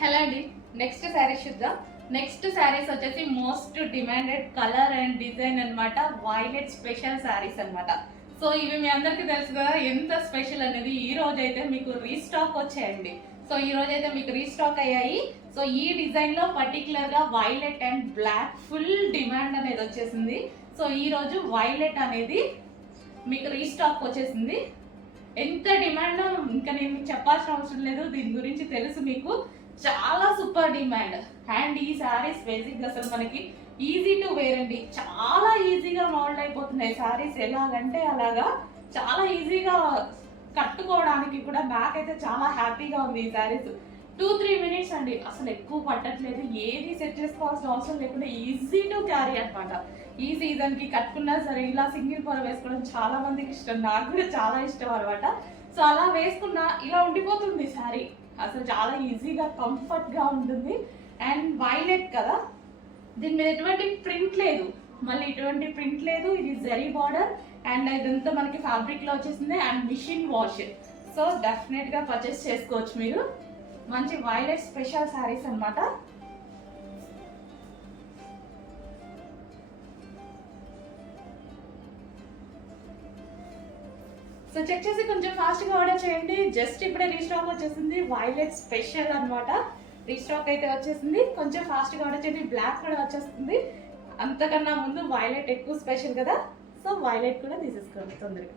Hello అండి, next saris చూద్దాం. Next saris వచ్చేసి most demanded colour and design అన్నమాట. వైలెట్ స్పెషల్ శారీస్ అన్నమాట. సో ఇవి మీ అందరికీ తెలుసు కదా ఎంత స్పెషల్ అనేది. ఈ రోజు అయితే మీకు రీస్టాక్ వచ్చాయండి. సో ఈ రోజు అయితే మీకు రీస్టాక్ అయ్యాయి. సో ఈ డిజైన్ లో పర్టికులర్ గా violet and black full demand అనేది వచ్చేసింది. సో ఈ రోజు వైలెట్ అనేది మీకు రీస్టాక్ వచ్చేసింది. ఎంత డిమాండ్ ఇంకా నేను మీకు చెప్పాల్సిన అవసరం లేదు, దీని గురించి తెలుసు మీకు. చాలా సూపర్ డిమాండ్. అండ్ ఈ శారీస్ బేసిక్ అసలు మనకి ఈజీ టు వేర్ అండి. చాలా ఈజీగా మోల్డ్ అయిపోతున్నాయి శారీస్. ఎలాగంటే అలాగా చాలా ఈజీగా కట్టుకోవడానికి కూడా నాకైతే చాలా హ్యాపీగా ఉంది ఈ శారీస్. 2-3 మినిట్స్ అండి, అసలు ఎక్కువ పట్టట్లేదు. ఏది సెట్ చేసుకోవాల్సిన అవసరం లేకుండా ఈజీ టు క్యారీ అనమాట. ఈ సీజన్ కి కట్టుకున్నా సరే ఇలా సింగిల్ పొర వేసుకోవడం చాలా మందికి ఇష్టం, నాకు కూడా చాలా ఇష్టం అనమాట. సో అలా వేసుకున్నా ఇలా ఉండిపోతుంది శారీ. అసలు చాలా ఈజీగా కంఫర్ట్ గా ఉంటుంది. అండ్ వైలెట్ కదా, దీని మీద ఎటువంటి ప్రింట్ లేదు, మళ్ళీ ఇటువంటి ప్రింట్ లేదు. ఇది జరీ బార్డర్ అండ్ ఇదంతా మనకి ఫ్యాబ్రిక్ లో వచ్చేసింది and machine wash. So definite గా పర్చేస్ చేసుకోవచ్చు మీరు. మంచి వైలెట్ స్పెషల్ శారీస్ అన్నమాట. సో చెక్ చేసి కొంచెం ఫాస్ట్గా ఆర్డర్ చేయండి. జస్ట్ ఇప్పుడే రీస్టాక్ వచ్చేసింది. వైలెట్ స్పెషల్ అనమాట. రీస్టాక్ అయితే వచ్చేసింది. కొంచెం ఫాస్ట్గా ఆర్డర్ చేయండి. బ్లాక్ కూడా వచ్చేస్తుంది. అంతకన్నా ముందు వైలెట్ ఎక్కువ స్పెషల్ కదా, సో వైలెట్ కూడా తీసేసుకోండి తొందరగా.